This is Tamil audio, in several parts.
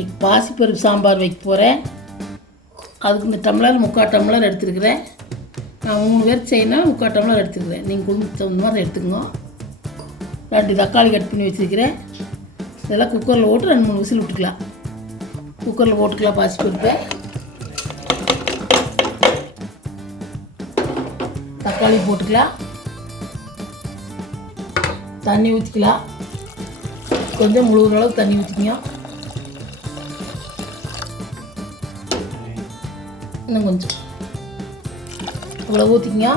இன்றைக்கி பாசிப்பருப்பு சாம்பார் வைக்க போகிறேன். அதுக்கு இந்த டம்ளர் 3/4 டம்ளர் எடுத்துருக்கிறேன். நான் 3 பேருக்கு செய்யணும் 3/4 டம்ளர் எடுத்துக்கிறேன். நீங்கள் குடும்பத்துக்கு தகுந்த மாதிரி எடுத்துக்கோங்க. 2 தக்காளி கட் பண்ணி வச்சுருக்கிறேன். இதெல்லாம் குக்கரில் போட்டு 2-3 விசில் விட்டுக்கலாம். குக்கரில் போட்டுக்கலாம். பாசிப்பருப்பை தக்காளி போட்டுக்கலாம். தண்ணி ஊற்றிக்கலாம். கொஞ்சம் முழுகிற அளவுக்கு தண்ணி ஊற்றிக்கங்க. இன்னும் கொஞ்சம் இவ்வளோ ஊற்றிக்கங்க.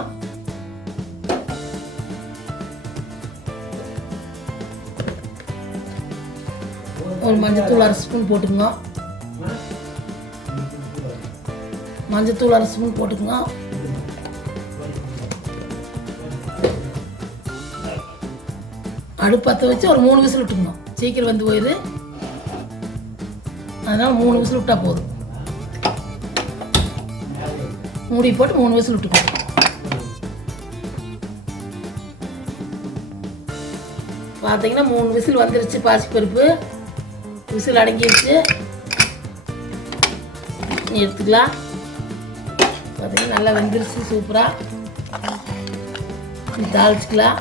ஒரு மஞ்சத்தூள் 1/2 ஸ்பூன் போட்டுக்கங்க. மஞ்சத்தூள் 1/2 ஸ்பூன் போட்டுக்கங்க. அடுப்பு பற்ற வச்சு ஒரு 3 விசில் விட்டுக்கணும். சீக்கிரம் வந்து போயிடுது, அதனால் 3 விசில் விட்டால் போதும். மூடி போட்டு 3 விசில் விட்டுக்கணும். பார்த்தீங்கன்னா 3 விசில் வந்துருச்சு. பாசிப்பருப்பு விசில் அடங்கிடுச்சு. எடுத்துக்கலாம். பார்த்தீங்கன்னா நல்லா வெந்துருச்சு. சூப்பராக தாளிச்சிக்கலாம்.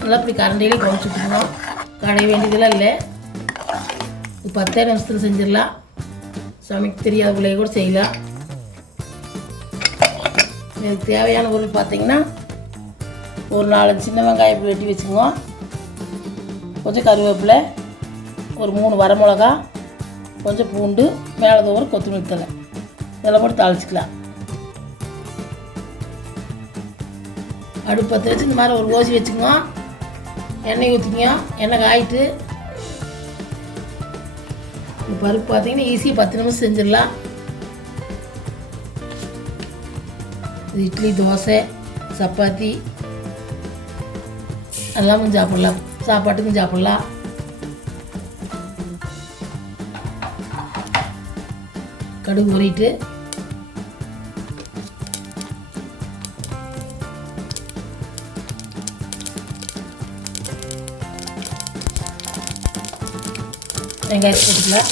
நல்லா இப்படி கரண்டியிலே குழச்சி விட்டுக்கணும். கடைய வேண்டியதெல்லாம் இல்லை. இது 10 நிமிஷத்தில் செஞ்சிடலாம். சமைக்க தெரியாத பிள்ளைய கூட செய்யலாம். இதுக்கு தேவையான பொருள் பார்த்தீங்கன்னா ஒரு 4 சின்ன வெங்காயம் வெட்டி வச்சுக்குவோம். கொஞ்சம் கருவேப்பிலை, ஒரு 3 வரமிளகா, கொஞ்சம் பூண்டு, மேலே ஒரு கொத்தமல்லி தழை, இதெல்லாம் போட்டு தாளிச்சிக்கலாம். அடுப்பு பற்ற வச்சு இந்த மாதிரி ஒரு ஓசி வச்சுக்குவோம். எண்ணெய் ஊற்றிங்க. எண்ணெய் காயிட்டு இந்த பருப்பு பார்த்தீங்கன்னா ஈஸியாக 10 நிமிஷம் செஞ்சிடலாம். இது இட்லி, தோசை, சப்பாத்தி எல்லாமும் சாப்பிட்லாம். சாப்பாட்டுக்கும் சாப்பிட்லாம். கடுகு பொரிட்டு வெங்காயத்தை போட்டுக்கலாம்.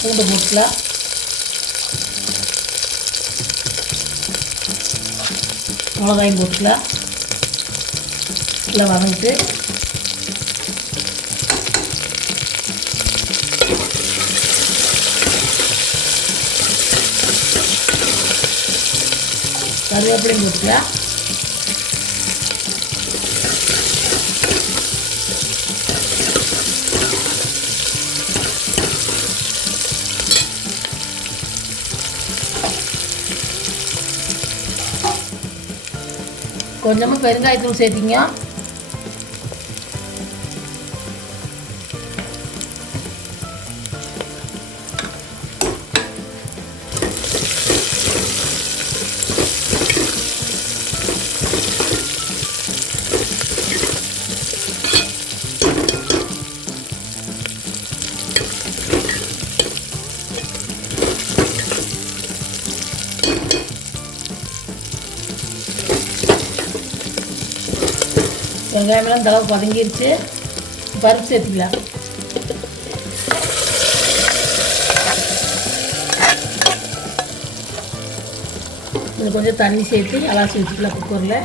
பூண்டு போட்டுக்கலாம். மிளகாயும் போட்டுக்கலாம். எல்லாம் வதங்கிட்டு கருவேப்பிலையும் போட்டுக்கலாம். கொஞ்சமாக பெருங்காயத்தூள் சேர்த்திங்க. வெங்காயமெல்லாம் இந்த அளவுக்கு வதங்கிருச்சு. பருப்பு சேர்த்துக்கலாம். இது கொஞ்சம் தண்ணி சேர்த்து அலாசி வச்சுக்கலாம். குக்கரில்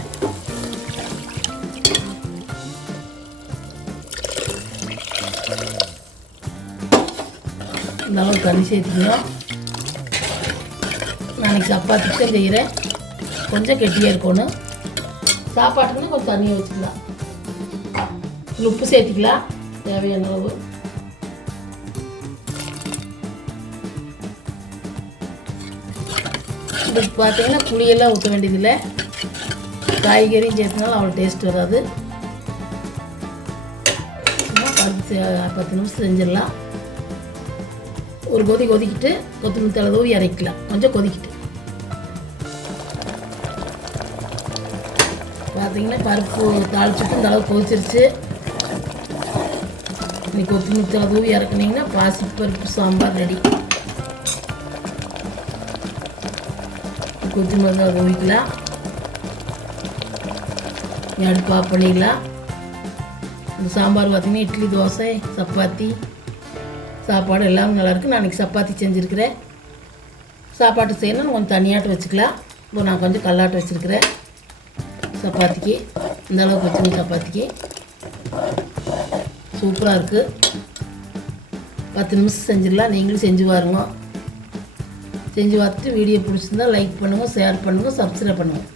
இந்த அளவுக்கு தண்ணி சேர்த்துக்கணும். நாளைக்கு சப்பாத்திக்கு தான் செய்கிறேன். கொஞ்சம் கெட்டியாக இருக்கணும். சாப்பாட்டுக்குன்னு கொஞ்சம் தண்ணியை வச்சுக்கலாம். உப்பு சேர்த்துக்கலாம் தேவையான அளவு. இதுக்கு பார்த்தீங்கன்னா புளியெல்லாம் ஊற்ற வேண்டியதில்லை. காய்கறியும் சேர்த்துனாலும் அவ்வளோ டேஸ்ட் வராது. சும்மா 10 நிமிஷம் செஞ்சிடலாம். ஒரு கொதிக்கிட்டு கொத்தமல்லி தழை தூவி இறக்கலாம். கொஞ்சம் கொதிக்கிட்டு பார்த்தீங்கன்னா பருப்பு தாளிச்சுட்டு இந்த அளவுக்கு கொதிச்சிருச்சு. இன்னைக்கு கொத்தமல்லி தழை தூவி இறக்குனீங்கன்னா பாசிப்பருப்பு சாம்பார் ரெடி. கொத்தமல்லி தழை தூவிக்கலாம். அடுப்பு ஆஃப் பண்ணிடலாம். இந்த சாம்பார் பார்த்திங்கன்னா இட்லி, தோசை, சப்பாத்தி, சாப்பாடு எல்லாமே நல்லாயிருக்கு. நான் இன்றைக்கி சப்பாத்தி செஞ்சுருக்கிறேன். சாப்பாட்டு செய்யணும் கொஞ்சம் தனியாட்டு வச்சுக்கலாம். இப்போ நான் கொஞ்சம் கல்லாட்டு வச்சுருக்கிறேன் சப்பாத்திக்கு. இந்த அளவுக்கு வச்சுருங்க. சப்பாத்திக்கு சூப்பராக இருக்குது. 10 நிமிஷம் செஞ்சிடலாம். நீங்களும் செஞ்சு பாருங்க. செஞ்சு பார்த்துட்டு வீடியோ பிடிச்சிருந்தா லைக் பண்ணுங்கள், ஷேர் பண்ணுங்கள், சப்ஸ்கிரைப் பண்ணுங்கள்.